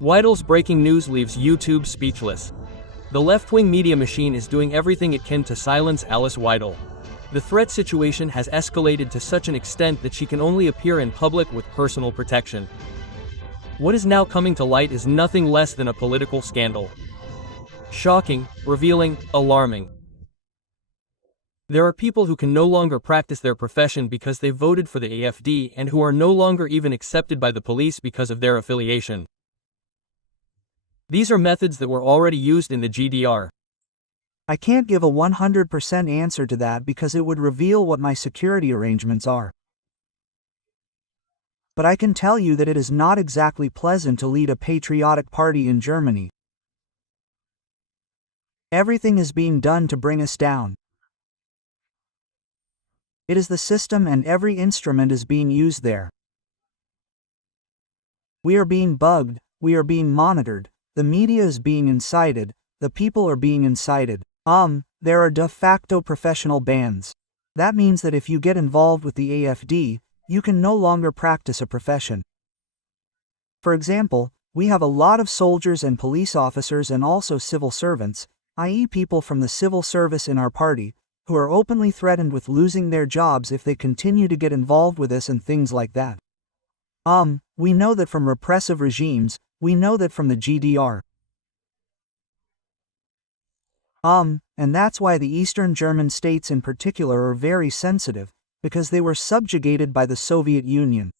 Weidel's breaking news leaves YouTube speechless. The left-wing media machine is doing everything it can to silence Alice Weidel. The threat situation has escalated to such an extent that she can only appear in public with personal protection. What is now coming to light is nothing less than a political scandal. Shocking, revealing, alarming. There are people who can no longer practice their profession because they voted for the AfD and who are no longer even accepted by the police because of their affiliation. These are methods that were already used in the GDR. I can't give a 100% answer to that because it would reveal what my security arrangements are. But I can tell you that it is not exactly pleasant to lead a patriotic party in Germany. Everything is being done to bring us down. It is the system and every instrument is being used there. We are being bugged, we are being monitored, the media is being incited, the people are being incited. There are de facto professional bans. That means that if you get involved with the AfD, you can no longer practice a profession. For example, we have a lot of soldiers and police officers and also civil servants, i.e. people from the civil service in our party, who are openly threatened with losing their jobs if they continue to get involved with us and things like that. We know that from repressive regimes, we know that from the GDR. And that's why the Eastern German states in particular are very sensitive, because they were subjugated by the Soviet Union.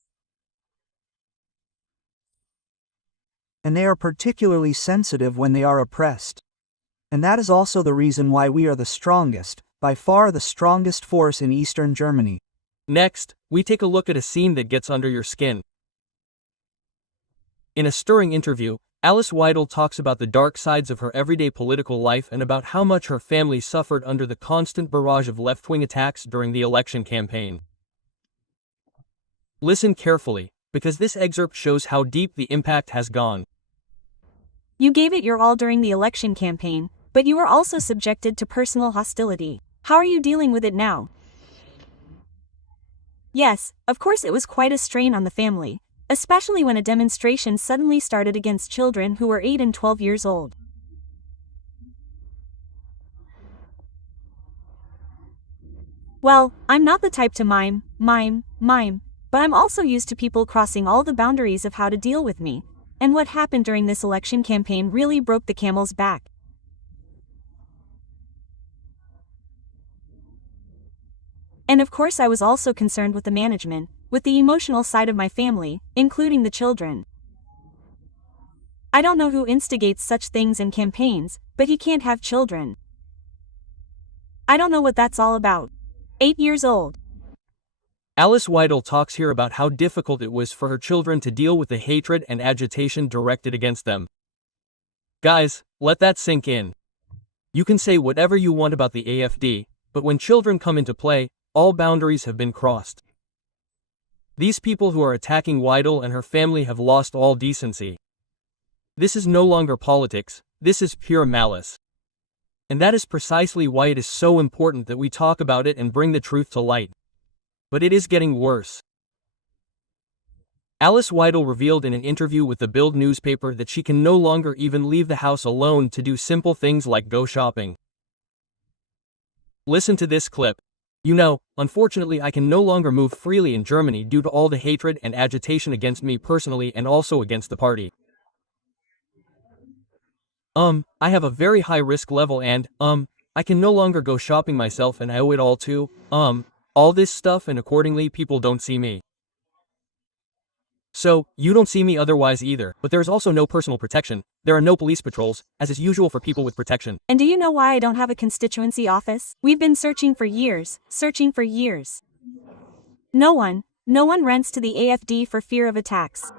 And they are particularly sensitive when they are oppressed. And that is also the reason why we are the strongest, by far the strongest force in Eastern Germany. Next, we take a look at a scene that gets under your skin. In a stirring interview, Alice Weidel talks about the dark sides of her everyday political life and about how much her family suffered under the constant barrage of left-wing attacks during the election campaign. Listen carefully, because this excerpt shows how deep the impact has gone. You gave it your all during the election campaign, but you were also subjected to personal hostility. How are you dealing with it now? Yes, of course it was quite a strain on the family, especially when a demonstration suddenly started against children who were 8 and 12 years old. Well, I'm not the type to mime, but I'm also used to people crossing all the boundaries of how to deal with me, and what happened during this election campaign really broke the camel's back. And of course I was also concerned with the management, with the emotional side of my family, including the children. I don't know who instigates such things in campaigns, but he can't have children. I don't know what that's all about. 8 years old. Alice Weidel talks here about how difficult it was for her children to deal with the hatred and agitation directed against them. Guys, let that sink in. You can say whatever you want about the AfD, but when children come into play, all boundaries have been crossed. These people who are attacking Weidel and her family have lost all decency. This is no longer politics, this is pure malice. And that is precisely why it is so important that we talk about it and bring the truth to light. But it is getting worse. Alice Weidel revealed in an interview with the Bild newspaper that she can no longer even leave the house alone to do simple things like go shopping. Listen to this clip. You know, unfortunately I can no longer move freely in Germany due to all the hatred and agitation against me personally and also against the party. I have a very high risk level and, I can no longer go shopping myself and I owe it all to, all this stuff and accordingly people don't see me. So, you don't see me otherwise either, but there is also no personal protection, there are no police patrols, as is usual for people with protection. And do you know why I don't have a constituency office? We've been searching for years. No one rents to the AfD for fear of attacks.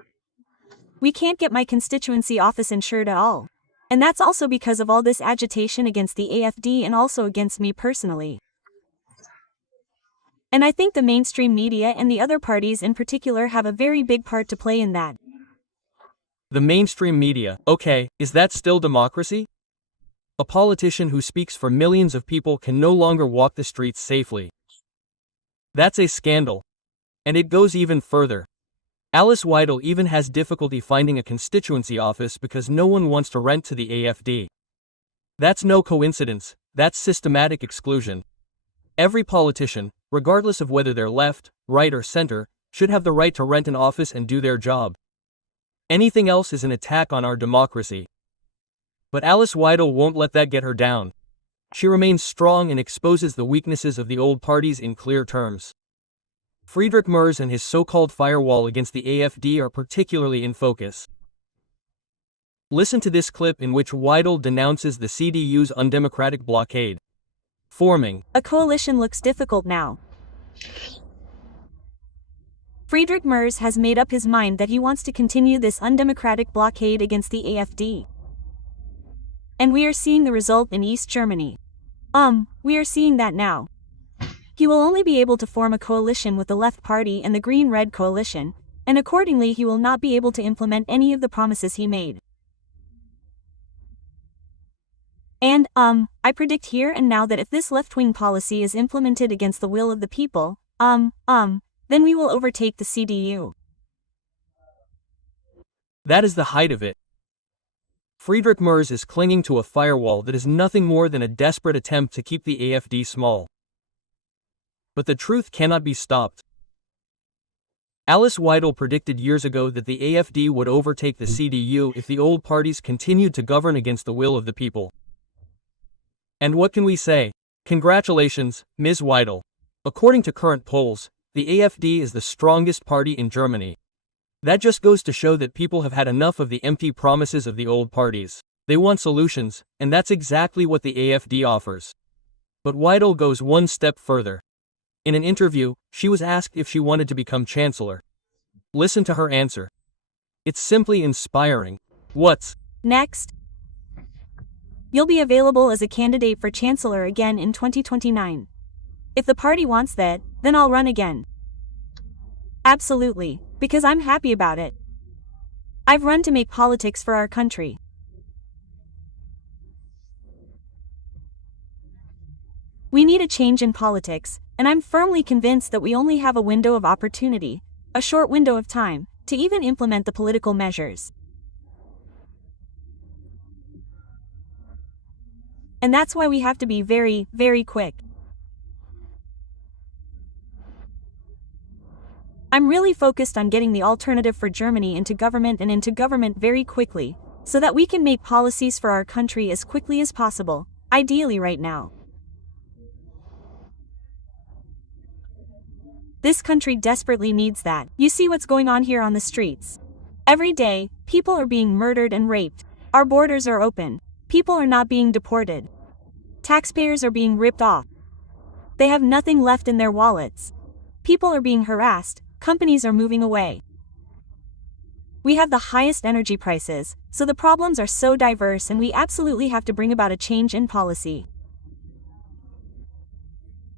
We can't get my constituency office insured at all. And that's also because of all this agitation against the AfD and also against me personally. And I think the mainstream media and the other parties in particular have a very big part to play in that. The mainstream media, okay, is that still democracy? A politician who speaks for millions of people can no longer walk the streets safely. That's a scandal. And it goes even further. Alice Weidel even has difficulty finding a constituency office because no one wants to rent to the AFD. That's no coincidence, that's systematic exclusion. Every politician, regardless of whether they're left, right or center, should have the right to rent an office and do their job. Anything else is an attack on our democracy. But Alice Weidel won't let that get her down. She remains strong and exposes the weaknesses of the old parties in clear terms. Friedrich Merz and his so-called firewall against the AfD are particularly in focus. Listen to this clip in which Weidel denounces the CDU's undemocratic blockade. Forming a coalition looks difficult now. Friedrich Merz has made up his mind that he wants to continue this undemocratic blockade against the AfD. And we are seeing the result in East Germany. We are seeing that now. He will only be able to form a coalition with the Left Party and the Green-Red coalition, and accordingly he will not be able to implement any of the promises he made. And, I predict here and now that if this left-wing policy is implemented against the will of the people, then we will overtake the CDU. That is the height of it. Friedrich Merz is clinging to a firewall that is nothing more than a desperate attempt to keep the AfD small. But the truth cannot be stopped. Alice Weidel predicted years ago that the AfD would overtake the CDU if the old parties continued to govern against the will of the people. And what can we say? Congratulations, Ms. Weidel. According to current polls, the AfD is the strongest party in Germany. That just goes to show that people have had enough of the empty promises of the old parties. They want solutions, and that's exactly what the AfD offers. But Weidel goes one step further. In an interview, she was asked if she wanted to become chancellor. Listen to her answer. It's simply inspiring. What's next? You'll be available as a candidate for chancellor again in 2029. If the party wants that, then I'll run again. Absolutely, because I'm happy about it. I've run to make politics for our country. We need a change in politics, and I'm firmly convinced that we only have a window of opportunity, a short window of time, to even implement the political measures. And that's why we have to be very, very quick. I'm really focused on getting the alternative for Germany into government and into government very quickly, so that we can make policies for our country as quickly as possible, ideally right now. This country desperately needs that. You see what's going on here on the streets. Every day, people are being murdered and raped. Our borders are open. People are not being deported. Taxpayers are being ripped off. They have nothing left in their wallets. People are being harassed. Companies are moving away. We have the highest energy prices, so the problems are so diverse and we absolutely have to bring about a change in policy.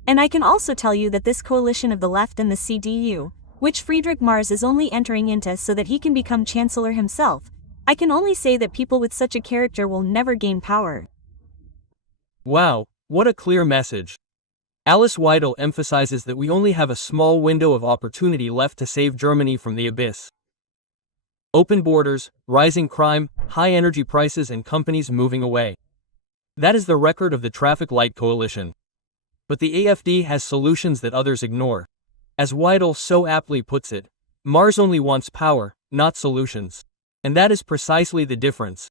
And I can also tell you that this coalition of the left and the CDU, which Friedrich Merz is only entering into so that he can become chancellor himself, I can only say that people with such a character will never gain power. Wow, what a clear message. Alice Weidel emphasizes that we only have a small window of opportunity left to save Germany from the abyss. Open borders, rising crime, high energy prices and companies moving away. That is the record of the traffic light coalition. But the AfD has solutions that others ignore. As Weidel so aptly puts it, Merz only wants power, not solutions. And that is precisely the difference.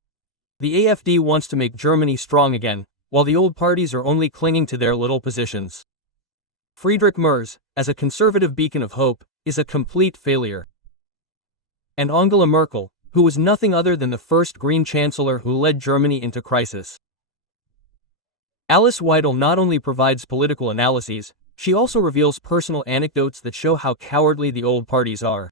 The AfD wants to make Germany strong again, while the old parties are only clinging to their little positions. Friedrich Merz, as a conservative beacon of hope, is a complete failure. And Angela Merkel, who was nothing other than the first Green Chancellor who led Germany into crisis. Alice Weidel not only provides political analyses, she also reveals personal anecdotes that show how cowardly the old parties are.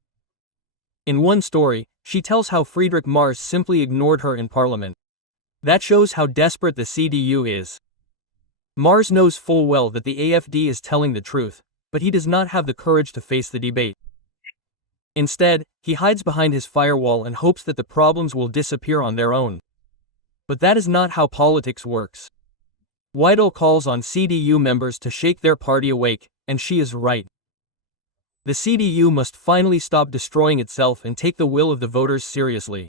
In one story, she tells how Friedrich Merz simply ignored her in parliament. That shows how desperate the CDU is. Merz knows full well that the AfD is telling the truth, but he does not have the courage to face the debate. Instead, he hides behind his firewall and hopes that the problems will disappear on their own. But that is not how politics works. Weidel calls on CDU members to shake their party awake, and she is right. The CDU must finally stop destroying itself and take the will of the voters seriously.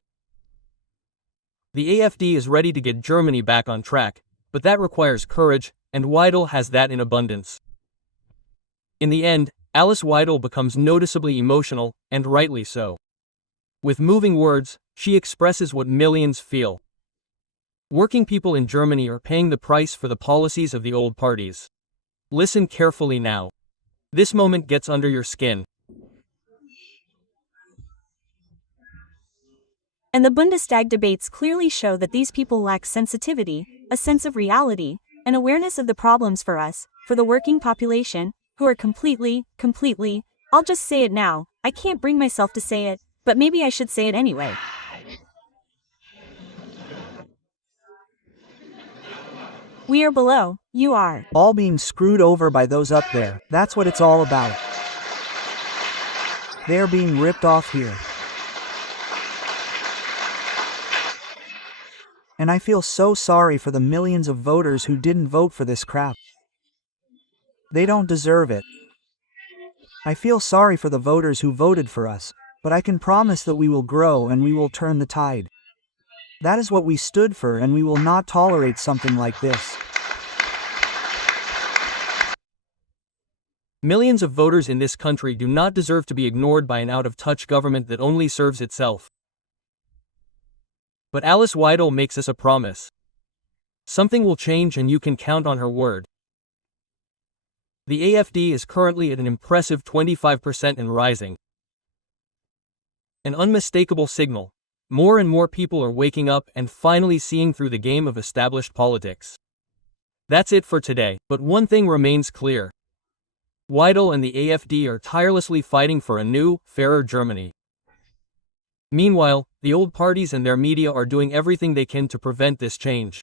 The AfD is ready to get Germany back on track, but that requires courage, and Weidel has that in abundance. In the end, Alice Weidel becomes noticeably emotional, and rightly so. With moving words, she expresses what millions feel. Working people in Germany are paying the price for the policies of the old parties. Listen carefully now. This moment gets under your skin. And the Bundestag debates clearly show that these people lack sensitivity, a sense of reality, and awareness of the problems for us, for the working population, who are completely, I'll just say it now, I can't bring myself to say it, but maybe I should say it anyway. We are below, you are. All being screwed over by those up there, that's what it's all about. They are being ripped off here. And I feel so sorry for the millions of voters who didn't vote for this crap. They don't deserve it. I feel sorry for the voters who voted for us, but I can promise that we will grow and we will turn the tide. That is what we stood for, and we will not tolerate something like this. Millions of voters in this country do not deserve to be ignored by an out-of-touch government that only serves itself. But Alice Weidel makes us a promise. Something will change and you can count on her word. The AfD is currently at an impressive 25% and rising. An unmistakable signal. More and more people are waking up and finally seeing through the game of established politics. That's it for today, but one thing remains clear. Weidel and the AfD are tirelessly fighting for a new, fairer Germany. Meanwhile, the old parties and their media are doing everything they can to prevent this change.